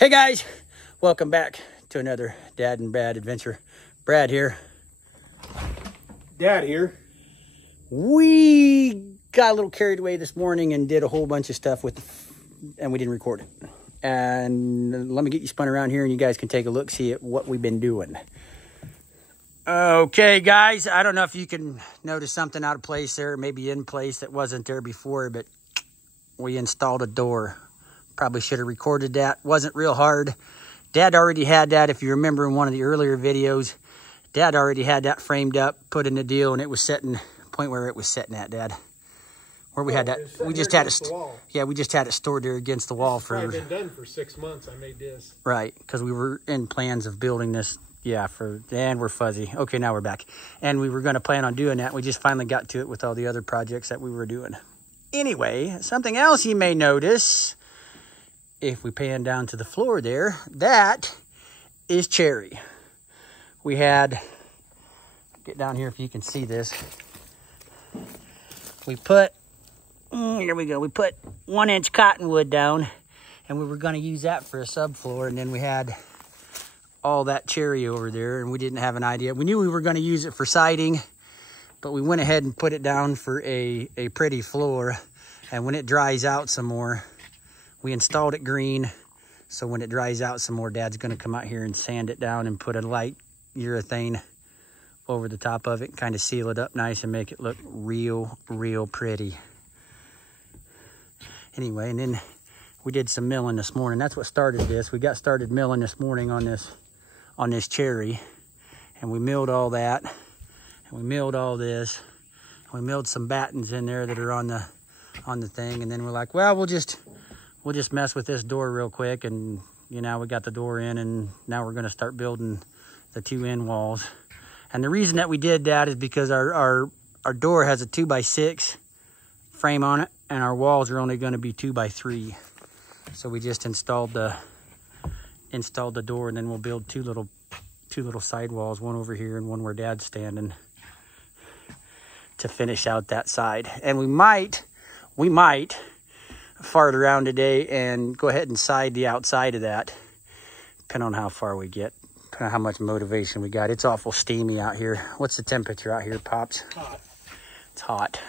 Hey guys, welcome back to another Dad and Brad adventure. Brad here. Dad here. We got a little carried away this morning and did a whole bunch of stuff and we didn't record it. And let me get you spun around here and you guys can take a look, see at what we've been doing. Okay guys, I don't know if you can notice something out of place there, maybe in place that wasn't there before, but we installed a door. Probably should have recorded that. Wasn't real hard. Dad already had that. If you remember in one of the earlier videos, Dad already had that framed up, put in the deal, and it was setting, point where it was setting at, Dad. Where we had that, we just had it, yeah, we just had it stored there against the wall for. It's been done for 6 months. I made this. Right, because we were in plans of building this, yeah, and we're fuzzy. Okay, now we're back. And we were going to plan on doing that. We just finally got to it with all the other projects that we were doing. Anyway, something else you may notice, if we pan down to the floor there, that is cherry. We had, get down here if you can see this. We put, here we go, we put 1-inch cottonwood down and we were gonna use that for a subfloor, and then we had all that cherry over there and we didn't have an idea. We knew we were gonna use it for siding, but we went ahead and put it down for a pretty floor. And when it dries out some more, we installed it green, so when it dries out some more, Dad's gonna come out here and sand it down and put a light urethane over the top of it and kind of seal it up nice and make it look real pretty. Anyway, and then we did some milling this morning. That's what started this. We got started milling this morning on this cherry, and we milled all that, and we milled all this, and we milled some battens in there that are on the thing, and then we're like, well, we'll just mess with this door real quick, and you know, we got the door in, and now we're gonna start building the 2 end walls. And the reason that we did that is because our door has a 2x6 frame on it, and our walls are only gonna be 2x3. So we just installed the door, and then we'll build two little side walls, one over here and one where Dad's standing, to finish out that side. And we might fart around today and go ahead and side the outside of that, depending on how far we get, depending on how much motivation we got. It's awful steamy out here. What's the temperature out here, Pops? Hot. It's hot.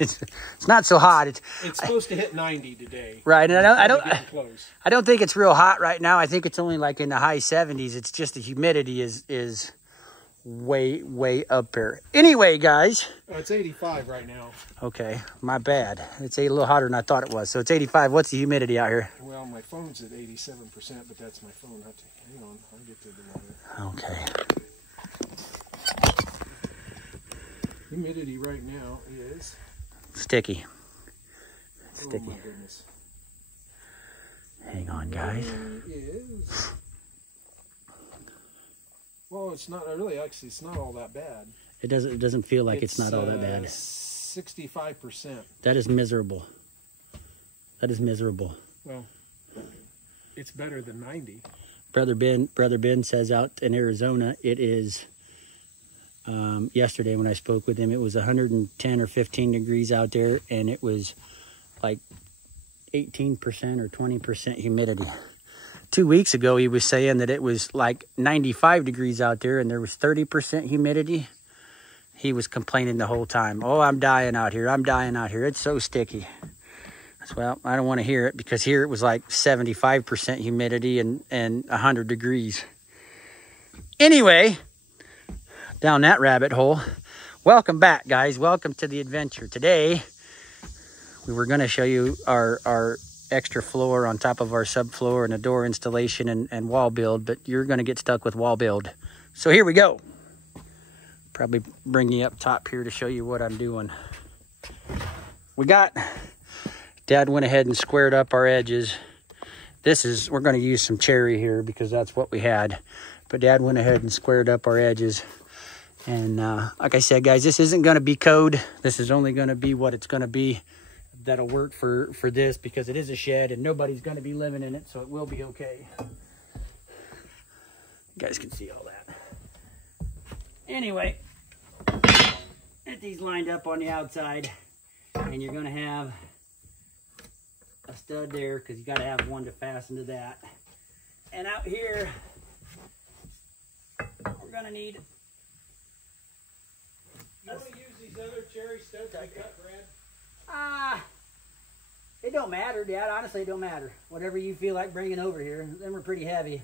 it's not so hot. It's supposed to hit 90 today. Right, and I don't think it's real hot right now. I think it's only like in the high 70s. It's just the humidity is way up there. Anyway, guys. It's 85 right now. Okay, my bad. It's a little hotter than I thought it was. So it's 85. What's the humidity out here? Well, my phone's at 87%, but that's my phone. Hang on, I'll get to the water. Okay. Humidity right now is sticky. Oh my goodness. Hang on, guys. Well, it's not really, actually, it's not all that bad. It doesn't feel like it's not all that bad. 65%. That is miserable. That is miserable. Well, it's better than 90. Brother Ben says out in Arizona, it is, yesterday when I spoke with him, it was 110 or 15 degrees out there, and it was like 18% or 20% humidity. 2 weeks ago, he was saying that it was like 95 degrees out there and there was 30% humidity. He was complaining the whole time. Oh, I'm dying out here. I'm dying out here. It's so sticky. Well, I don't want to hear it, because here it was like 75% humidity and 100 degrees. Anyway, down that rabbit hole. Welcome back, guys. Welcome to the adventure. Today, we were going to show you our extra floor on top of our subfloor and a door installation and wall build, but you're going to get stuck with wall build. So here we go. Probably bring you up top here to show you what I'm doing. Dad went ahead and squared up our edges. We're going to use some cherry here because that's what we had, but Dad went ahead and squared up our edges. And like I said, guys, this isn't going to be code. This is only going to be what it's going to be. That'll work for this, because it is a shed and nobody's going to be living in it, so it will be okay. You guys can see all that. Anyway, get these lined up on the outside, and you're going to have a stud there, because you got to have one to fasten to that. And out here, we're gonna need. You want to use these other cherry studs we got, Brad? It don't matter, Dad. Honestly, it don't matter. Whatever you feel like bringing over here. Them are pretty heavy.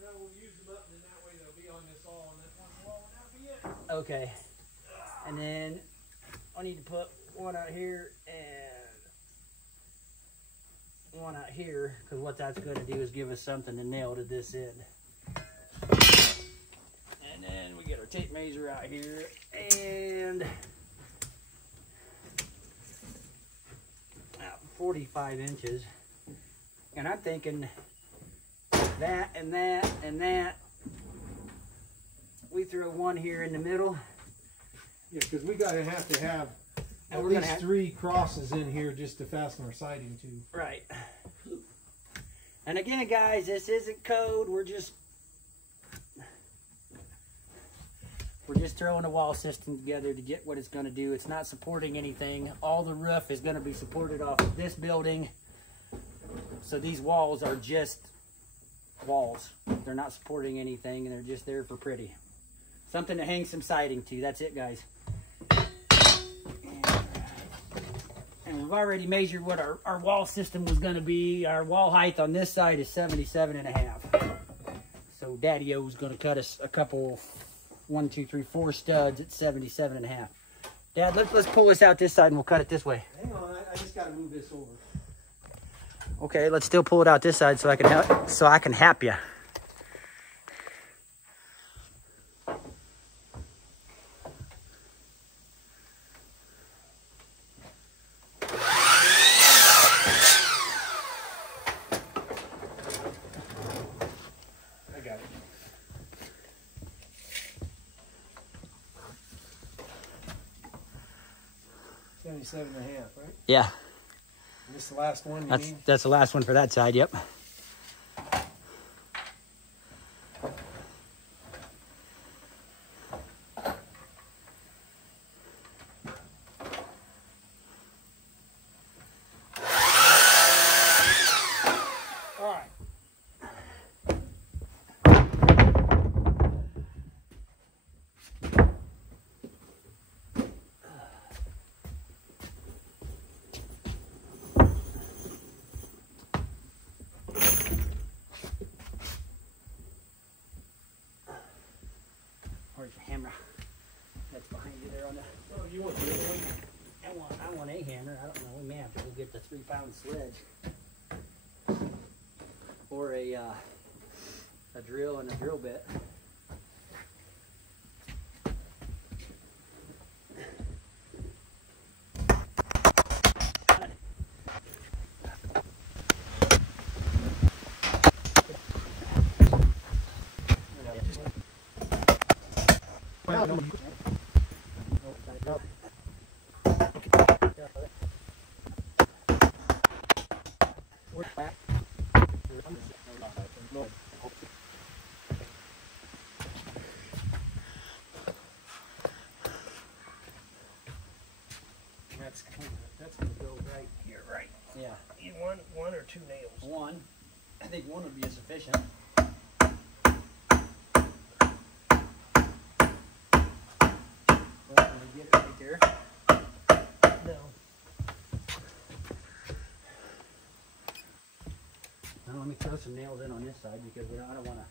Well, we'll use them up, and then that way they'll be on this all on that one wall, and that'll be it. Okay. And then I need to put one out here and one out here, because what that's going to do is give us something to nail to this end. And then we get our tape measure out here and 45 inches. And I'm thinking that and that and that. We throw one here in the middle. Yeah, because we gotta have to have And at we're least gonna have 3 crosses in here just to fasten our siding to. Right. And again, guys, this isn't code. We're just throwing a wall system together to get what it's going to do. It's not supporting anything. All the roof is going to be supported off of this building. So these walls are just walls. They're not supporting anything, and they're just there for pretty. Something to hang some siding to. That's it, guys. And we've already measured what our wall system was going to be. Our wall height on this side is 77.5. So Daddy-O is going to cut us a couple, 1, 2, 3, 4 studs at 77.5. Dad, let's pull this out this side and we'll cut it this way. Hang on, I just got to move this over. Okay, let's still pull it out this side so I can help you. I got it. 77.5, right? Yeah. And this is the last one you need? That's the last one for that side, yep. Where's your hammer? That's behind you there on the. Oh, you want the other one? I want a hammer. I don't know. We may have to go get the 3-pound sledge, or a drill and a drill bit. That's gonna go right here, right? Yeah. You want 1 or 2 nails? One. I think one would be sufficient. Well, let me get it right there. No. Now let me throw some nails in on this side because I don't want to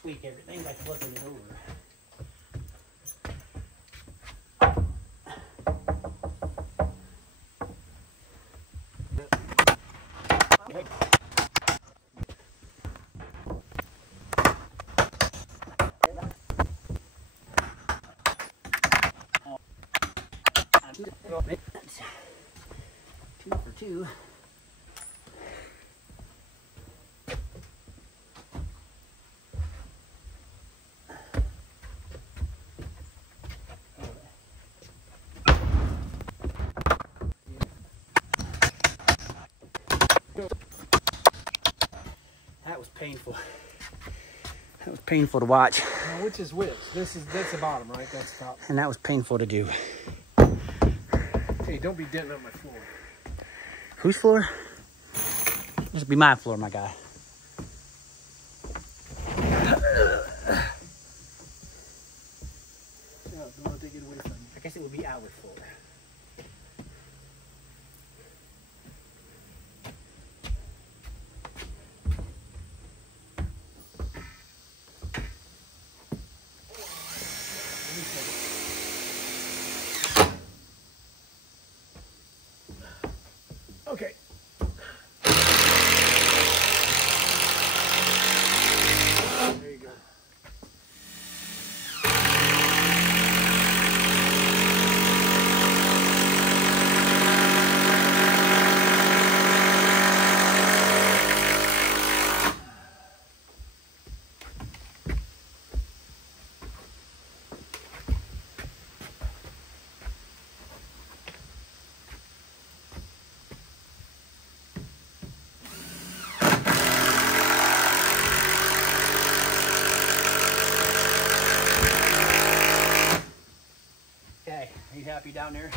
tweak everything by flipping it over. Two for two. That was painful. That was painful to watch. Now, which is which? That's the bottom, right? That's the top. And that was painful to do. Hey, don't be denting up my floor. Whose floor? This will be my floor, my guy. down there.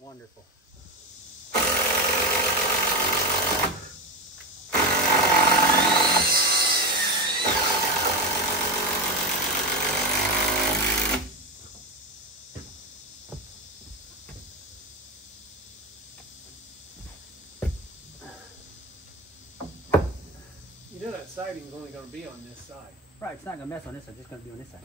Wonderful. You know that siding is only going to be on this side. Right, it's not going to mess on this side, it's just going to be on this side.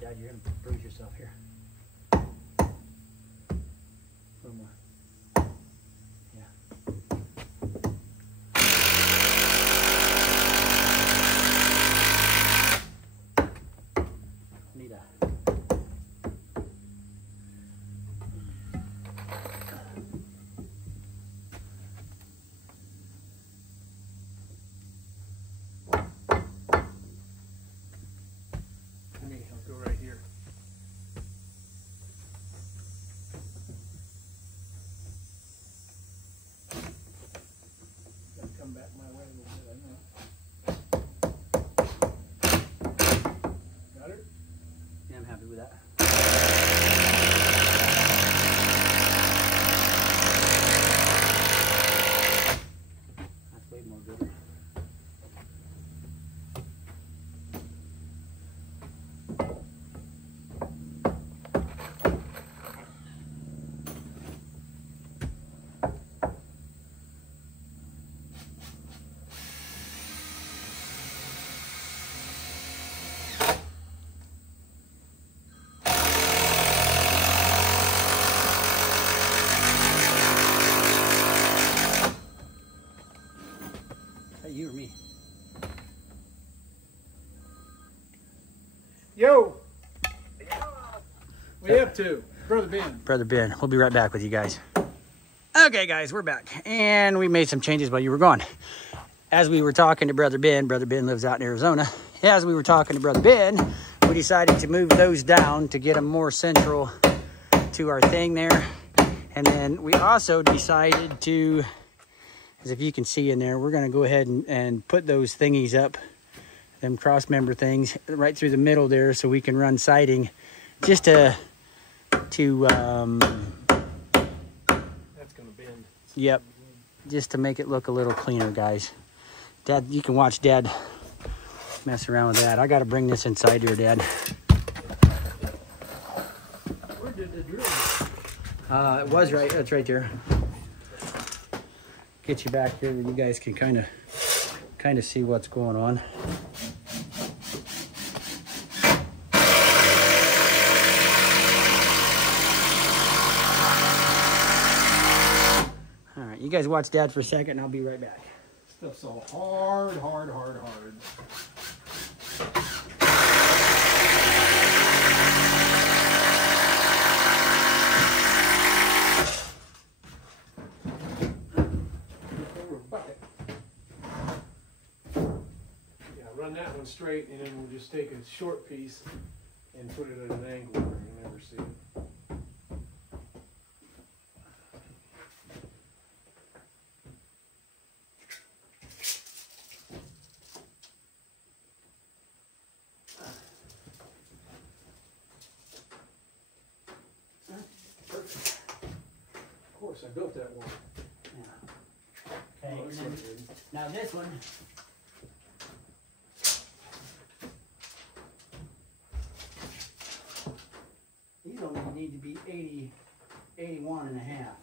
Dad, you're going to bruise yourself here. A little more. Yeah. Need a... I'll go right here. Gotta come back my way a little bit, I know. Got it? Yeah, I'm happy with that. That's way more good. You or me? Yo! What are you up to? Brother Ben. Brother Ben. We'll be right back with you guys. Okay, guys, we're back. And we made some changes while you were gone. As we were talking to Brother Ben lives out in Arizona. As we were talking to Brother Ben, we decided to move those down to get them more central to our thing there. And then we also decided to, as if you can see in there, we're going to go ahead and put those thingies up, them cross member things, right through the middle there so we can run siding just to That's going to bend. yep, just to make it look a little cleaner, guys. Dad, you can watch Dad mess around with that. I got to bring this inside here, Dad. Where did the drill go? It was right, it's right there. Get you back here where you guys can kind of see what's going on. All right, you guys watch Dad for a second and I'll be right back. Stuff's all hard. Run that one straight, and then we'll just take a short piece and put it at an angle where you never see it. Perfect. Of course, I built that one. Yeah. Okay, Oh, this and looks then, good. now this one, need to be 80, 81 and a half.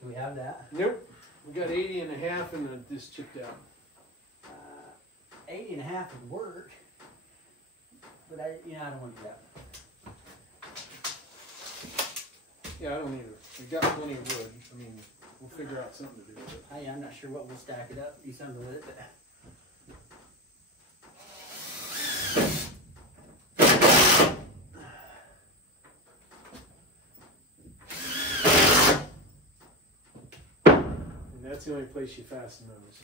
Do we have that? Nope. We got 80 and a half and this chipped out. 80 and a half would work. But I don't want to do that. Yeah, I don't either. We got plenty of wood. I mean, we'll figure out something to do with it. I'm not sure what we'll stack it up, do something with it, but. And that's the only place you fasten those.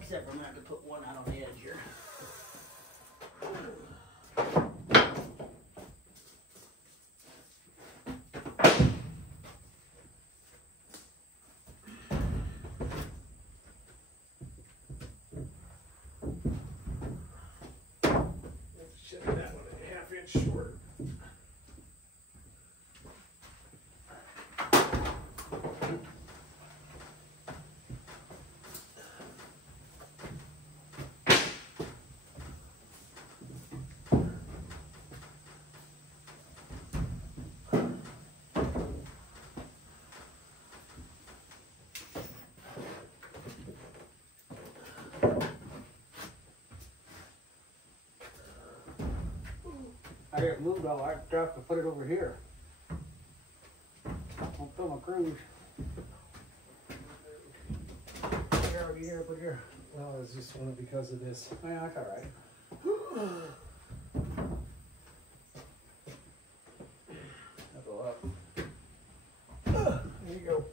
Except for I'm going to have to put one out on the edge here. Shut that one a half inch shorter. I hear it moved all right. I have to put it over here. I'll fill my cruise. Here, put here. Well, it's just only because of this. Oh, yeah, that's all right. I'll go up. There you go.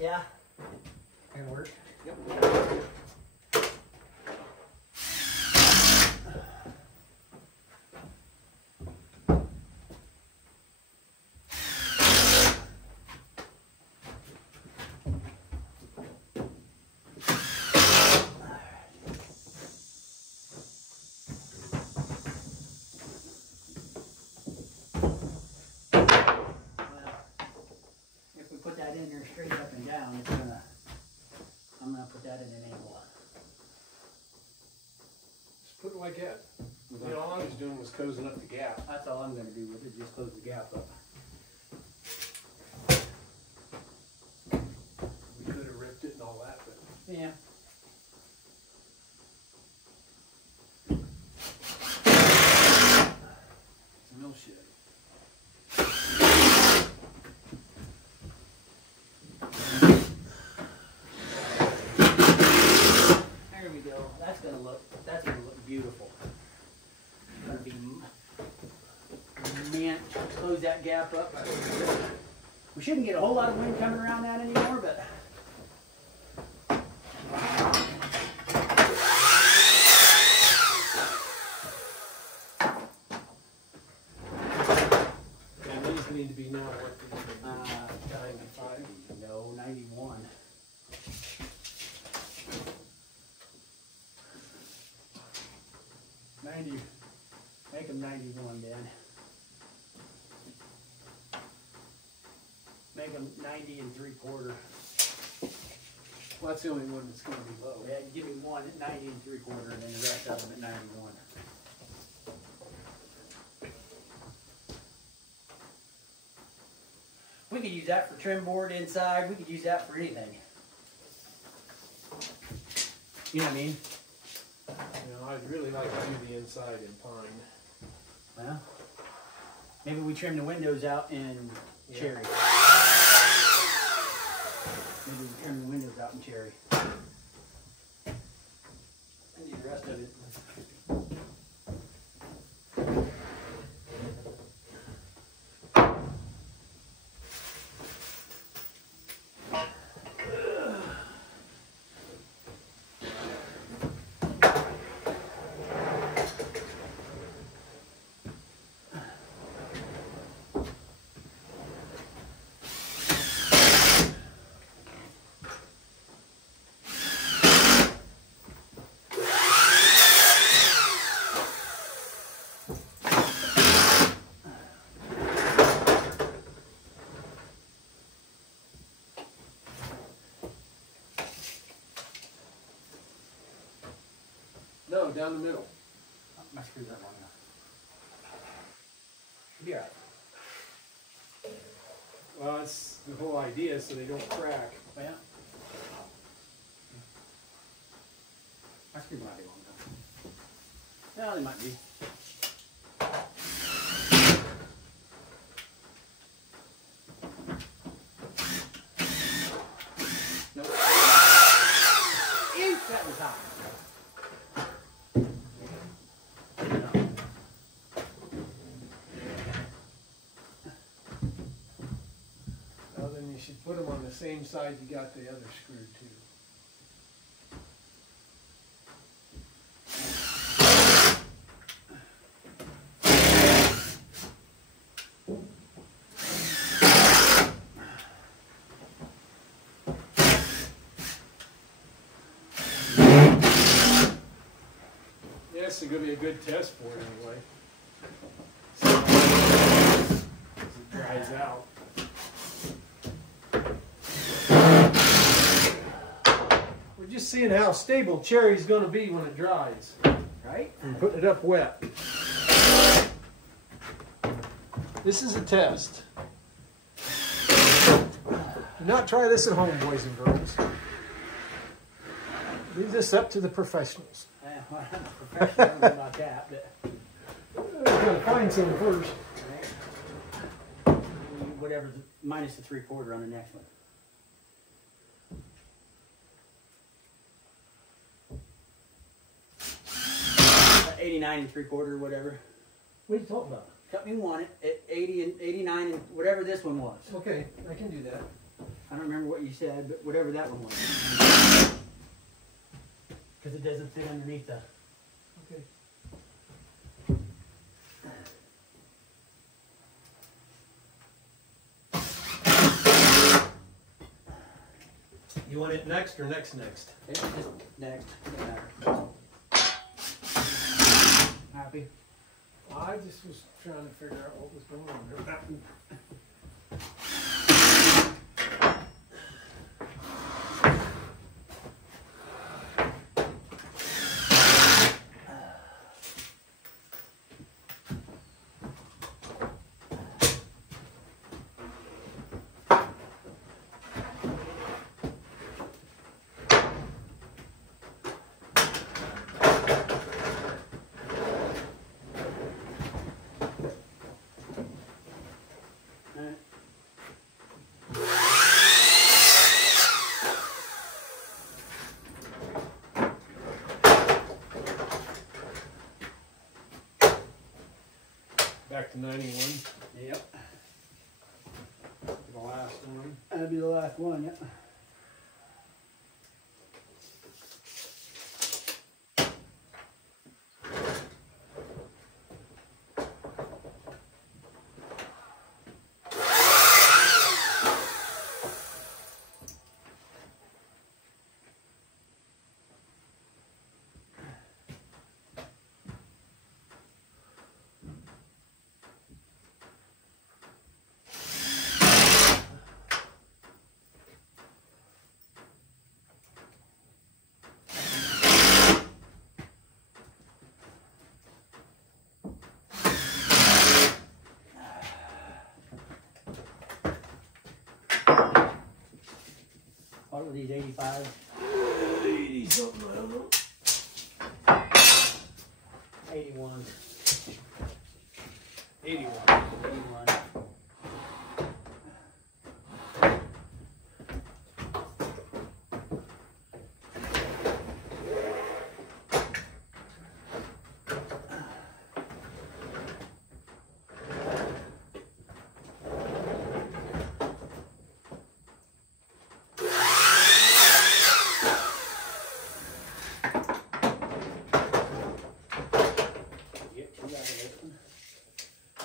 Yeah, can work. Yep. Put that in there straight up and down, I'm gonna put that in an angle. Just put it like that. You know, all I was doing was closing up the gap. That's all I'm gonna do with it, just close the gap up. We could have ripped it and all that, but Yeah. it's real shit. There we go. That's gonna look beautiful. Gonna be man, close that gap up. We shouldn't get a whole lot of wind coming around that anymore, but And these need to be now what? 95? No, 91. Make them 91, Dan. Make them 90 3/4. Well, that's the only one that's going to be low. Yeah, give me one at 90 3/4, and then the rest of them at 91. We could use that for trim board inside. We could use that for anything. You know what I mean? You know, I'd really like to do the inside in pine. Well, Maybe we trim the windows out in cherry. Maybe we trim the windows out in cherry. I need the rest of it. No, down the middle. Oh, my screws aren't long enough. Should be all right. Well, that's the whole idea, so they don't crack. Oh, yeah. My screws might be long enough. No, they might be. Nope. Eek, that was hot. Well, then you should put them on the same side you got the other screwed to. Yes, it's going to be a good test for it anyway. So, as it dries out. We're just seeing how stable cherry's going to be when it dries. Right? And putting it up wet. This is a test. Do not try this at home, boys and girls. Leave this up to the professionals. Well, I'm a professional, I don't know about that, but We've got to find some first. whatever, minus the 3/4 on the next one. 89 3/4, whatever. What are you talking about? Cut me one at 80 and 89 and whatever this one was. Okay, I can do that. I don't remember what you said, but whatever that one was. Because it doesn't fit underneath the... Okay. You want it next or next? It's just next. Happy? I just was trying to figure out what was going on there. Back to 91. Yep. The last one. That'll be the last one, yep. What were these, 85? 80 something, I don't know. 81. 81. 81.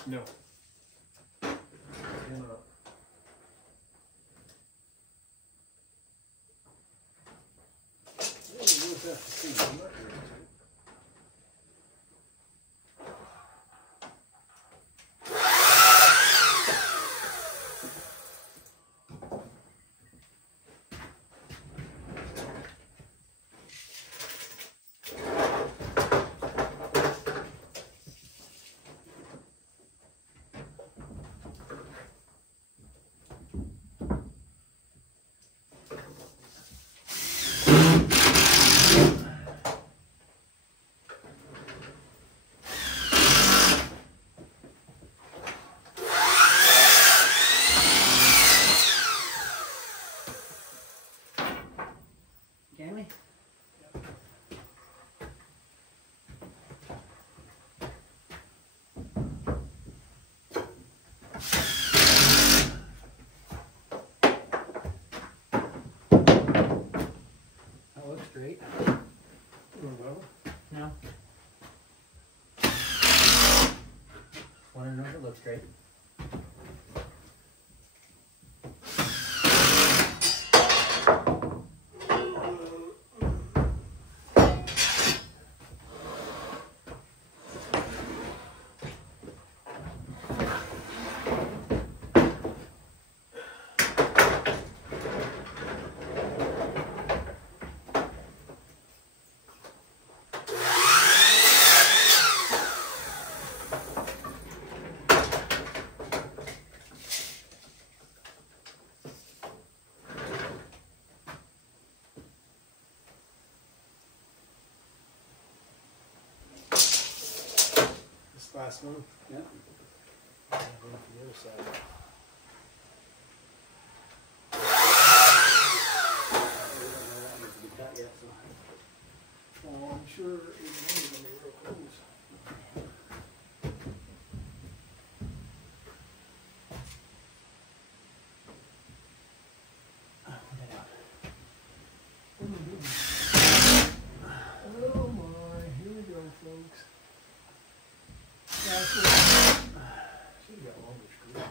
No. Cannot. We'll have to see. I'm not ready to. Can we? That looks great. No. Want to know if it looks great? This last one. Yep. And then the other side. Oh, I'm sure it's going to be real close. Oh my, here we go, folks. Should have got longer screws.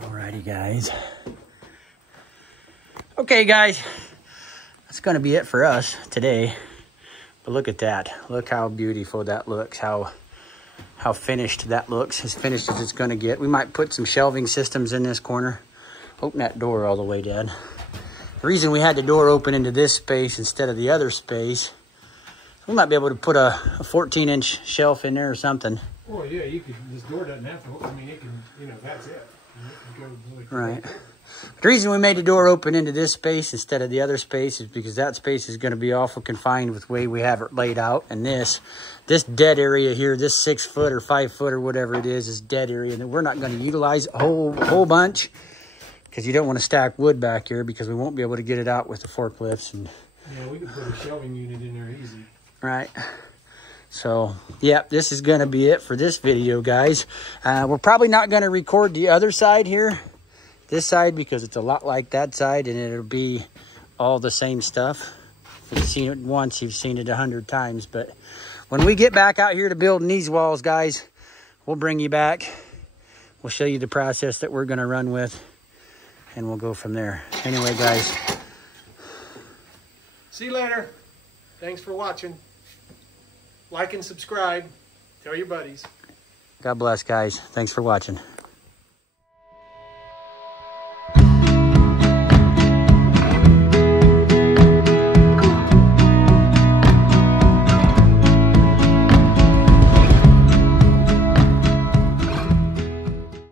Alrighty, guys. Okay, guys. That's going to be it for us today. But look at that. Look how beautiful that looks. How finished that looks. As finished as it's going to get. We might put some shelving systems in this corner. Open that door all the way, Dad. The reason we had the door open into this space instead of the other space, we might be able to put a 14-inch shelf in there or something. Oh yeah, you could. This door doesn't have to. I mean, it can. You know, that's it. You can go like Right. The reason we made the door open into this space instead of the other space is because that space is going to be awful confined with the way we have it laid out. And this dead area here, this 6 foot or 5 foot or whatever it is dead area that we're not going to utilize a whole bunch, because you don't want to stack wood back here because we won't be able to get it out with the forklifts. And yeah, we could put a shelving unit in there easy. right. So, yeah, this is going to be it for this video, guys. We're probably not going to record the other side here, this side, because it's a lot like that side, and it'll be all the same stuff. If you've seen it once, you've seen it 100 times. But when we get back out here to building these walls, guys, we'll bring you back. We'll show you the process that we're going to run with, and we'll go from there. Anyway, guys. See you later. Thanks for watching. Like and subscribe. Tell your buddies. God bless, guys. Thanks for watching.